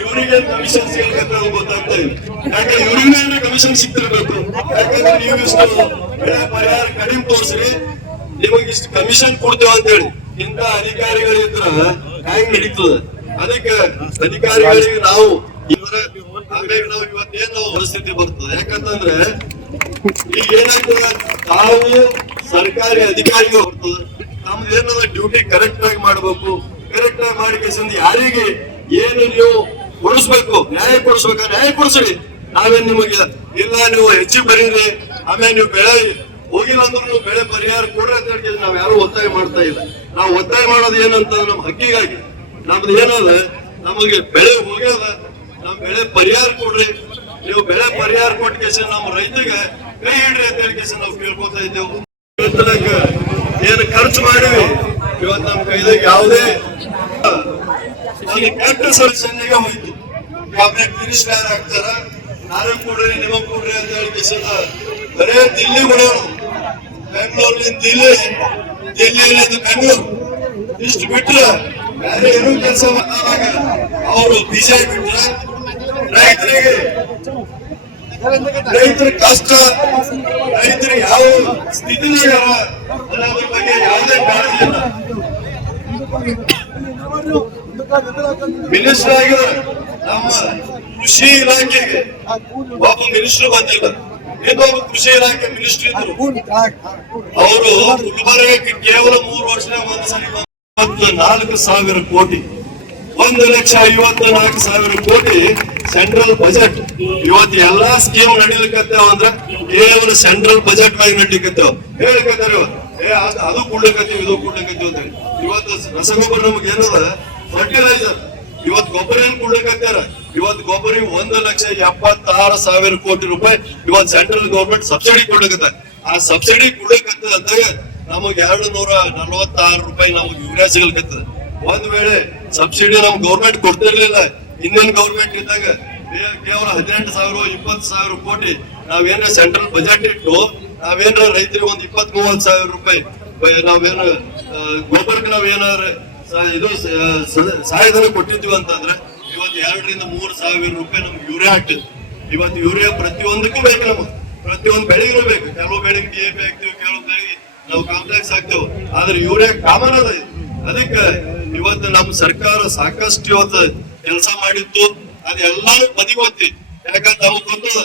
ಇವರಿಗೆ ಕಮಿಷನ್ ಸಿಗಬೇಕಂತ ಗೊತ್ತಾಗ್ತಾ ಇಲ್ಲ. ಯಾಕೆ ಇವ್ರಿಗೆ ಕಮಿಷನ್ ಸಿಗ್ತಿರ್ಬೇಕು? ಯಾಕಂದ್ರೆ ನೀವು ಇಷ್ಟು ಬೆಳೆ ಪರಿಹಾರ ಕಡಿಮೆ ತೋರಿಸ್ರಿ, ನಿಮಗೆ ಇಷ್ಟು ಕಮಿಷನ್ ಕೊಡ್ತೇವೆ ಅಂತ ಹೇಳಿ ಇಂಥ ಅಧಿಕಾರಿಗಳಿದ್ರ ಹೆಂಗ್ ನಡೀತದ? ಅದಕ್ಕೆ ಅಧಿಕಾರಿಗಳಿಗೆ ನಾವು ಆಮೇಲೆ ನಾವು ಇವತ್ತೇನು ಪರಿಸ್ಥಿತಿ ಬರ್ತದೆ, ಯಾಕಂತಂದ್ರೆ ಈಗ ಏನಾಗ್ತದೆ, ತಾವು ಸರ್ಕಾರಿ ಅಧಿಕಾರಿಗಳು ಬರ್ತದೆ, ನಮ್ದು ಏನದ ಡ್ಯೂಟಿ ಕರೆಕ್ಟ್ ಆಗಿ ಮಾಡ್ಬೇಕು. ಕರೆಕ್ಟ್ ಆಗಿ ಮಾಡಿ ಯಾರಿಗೆ ಏನು ನೀವು ಕೊಡಿಸ್ಬೇಕು, ನ್ಯಾಯ ಕೊಡಿಸ್ಬೇಕ ನ್ಯಾಯ ಕೊಡಿಸ್ರಿ. ನಾವೇನ್ ನಿಮಗೆ ಇಲ್ಲ ನೀವು ಹೆಚ್ಚು ಬರೀರಿ, ಆಮೇಲೆ ನೀವು ಬೆಳೆ ಹೋಗಿಲ್ಲ ಅಂದ್ರೂ ಬೆಳೆ ಪರಿಹಾರ ಕೊಡ್ರಿ ಅಂತ ಹೇಳಿ ನಾವ್ ಯಾರು ಒತ್ತಾಯ ಮಾಡ್ತಾ ಇಲ್ಲ. ನಾವು ಒತ್ತಾಯ ಮಾಡೋದು ಏನಂತ ನಮ್ಮ ಹಕ್ಕಿಗಾಗಿ. ನಮ್ದು ಏನದ, ನಮಗೆ ಬೆಳೆ ಹೋಗ್ಯದ, ನಮ್ ಬೆಳೆ ಪರಿಹಾರ ಕೊಡ್ರಿ. ನೀವು ಬೆಳೆ ಪರಿಹಾರ ಕೊಟ್ಟ ನಮ್ಮ ರೈತರಿಗೆ ಕೈ ಹಿಡ್ರಿ ಅಂತ ಹೇಳಿ ನಾವು ಕೇಳ್ಕೊತಾ ಇದ್ದೇವೆ. ಏನು ಖರ್ಚು ಮಾಡಿವಿ ಇವತ್ತು ನಮ್ಮ ಕೈದಾಗ ಯಾವುದೇ ಕೆಟ್ಟ ಸೊಲ್ಯೂಷನ್ಗೆ ಹೋಯ್ತು. ಕ್ಯಾಬಿನೆಟ್ ಮಿನಿಸ್ಟರ್ ಯಾರು ಆಗ್ತಾರ, ನಾವೇ ಕೊಡ್ರಿ ನಿಮಗ್ ಕೊಡ್ರಿ ಅಂತ ಹೇಳಿ ಬರೇ ದಿಲ್ಲಿ ಬಿಡೋರು, ಬೆಂಗಳೂರಿನಿಂದ ದಿಲ್ಲಿ, ದಿಲ್ಲಿಯಿಂದ ಬೆಂಗಳೂರು ಇಷ್ಟು ಬಿಟ್ರೆ ಬೇರೆ ಏನೂ ಕೆಲಸ ಮಾಡ್ತಾಗ ಅವರು ಬಿಜೆಪಿ ಬಿಟ್ರೆ ರೈತರ ಕಷ್ಟ, ರೈತರಿಗೆ ಯಾವ ಸ್ಥಿತಿನಾಗ ಅನ್ನೋದ್ರ ಬಗ್ಗೆ ಯಾವುದೇ ಕಾಳಜಿ ಇಲ್ಲ. ಮಿನಿಸ್ಟರ್ ಆಗಿದ್ರೆ ನಮ್ಮ ಕೃಷಿ ಇಲಾಖೆಗೆ ಒಬ್ಬ ಮಿನಿಸ್ಟರ್ ಬಂದಿಲ್ಲ, ಇನ್ನೊಬ್ಬ ಕೃಷಿ ಇಲಾಖೆ ಮಿನಿಸ್ಟರ್ ಇದ್ರು. ಅವರು ಗುಲ್ಬರ್ಗಕ್ಕೆ ಕೇವಲ 3 ವರ್ಷದ ಒಂದ್ಸರಿ 4,000 ಕೋಟಿ, 1,54,000 ಕೋಟಿ ಸೆಂಟ್ರಲ್ ಬಜೆಟ್. ಇವತ್ತು ಎಲ್ಲಾ ಸ್ಕೀಮ್ ನಡೀಲಿಕ್ಕತ್ತೇವ ಅಂದ್ರೆ ಕೇವಲ ಸೆಂಟ್ರಲ್ ಬಜೆಟ್ ವಾಗಿ ನಡೀಲಿಕ್ಕತ್ತೇವ. ಹೇಳಿಕತ್ತಾರ ಅದು ಕೊಡ್ಲಿಕ್ಕತ್ತೀವಿ, ಇದು ಕೊಡ್ಲಿಕ್ಕತ್ತೀವಿ ಅಂತ ಹೇಳಿ. ಇವತ್ತು ರಸಗೊಬ್ಬರ ನಮ್ಗೆ ಏನದ ಫರ್ಟಿಲೈಸರ್, ಇವತ್ತು ಗೊಬ್ಬರ ಏನ್ ಕೊಡ್ಲಿಕ್ಕತ್ತಾರ. ಇವತ್ತು ಗೊಬ್ಬರ 1,76,000 ಕೋಟಿ ರೂಪಾಯಿ ಇವತ್ತು ಸೆಂಟ್ರಲ್ ಗೌರ್ಮೆಂಟ್ ಸಬ್ಸಿಡಿ ಕೊಡ್ಲಿಕ್ಕತ್ತ. ಆ ಸಬ್ಸಿಡಿ ಕೊಡ್ಲಿಕ್ಕತ್ತದ ಅಂದಾಗ ನಮಗ್ 246 ರೂಪಾಯಿ ನಮಗ್ ಯೂರಿಯಾ ಸಿಗಲ್ಕತ್ತದ. ಒಂದ್ ವೇಳೆ ಸಬ್ಸಿಡಿ ನಮ್ ಗೌರ್ಮೆಂಟ್ ಕೊಡ್ತಿರ್ಲಿಲ್ಲ, ಇಂಡಿಯನ್ ಗೌರ್ಮೆಂಟ್ ಇದ್ದಾಗ ಕೇವಲ 18,000 20,000 ಕೋಟಿ ನಾವೇನ ಸೆಂಟ್ರಲ್ ಬಜೆಟ್ ಇಟ್ಟು ನಾವೇನ ರೈತರಿಗೆ ಒಂದ್ 20-30,000 ರೂಪಾಯಿ ನಾವೇನು ಗೊಬ್ಬರಕ್ಕೆ ನಾವೇನಾರ ಇದು ಸಹಾಯಧನ ಕೊಟ್ಟಿದ್ವಿ ಅಂತಂದ್ರೆ ಇವತ್ತು 2,000-3,000 ರೂಪಾಯಿ ನಮ್ಗೆ ಯೂರಿಯಾ ಆಗ್ತದೆ. ಇವತ್ತು ಯೂರಿಯಾ ಪ್ರತಿಯೊಂದಕ್ಕೂ ಬೇಕು, ನಮಗೆ ಪ್ರತಿಯೊಂದು ಬೆಳೆಗೂ ಬೇಕು. ಕೆಲವು ಬೆಳೆಗೆ DAP ಹಾಕ್ತಿವಿ, ಕೆಲವು ಬೆಳೆಗೆ ನಾವು ಕಾಂಪ್ಲೆಕ್ಸ್ ಹಾಕ್ತೇವೆ, ಆದ್ರೆ ಯೂರಿಯಾ ಕಾಮನ್ ಅದ. ಅದಕ್ಕೆ ಇವತ್ತು ನಮ್ಮ ಸರ್ಕಾರ ಸಾಕಷ್ಟು ಇವತ್ತು ಕೆಲಸ ಮಾಡಿತ್ತು, ಅದೆಲ್ಲಾನು ಬದಿಗೊತ್ತಿ. ಯಾಕಂತ ನಮಗ್ ಗೊತ್ತದ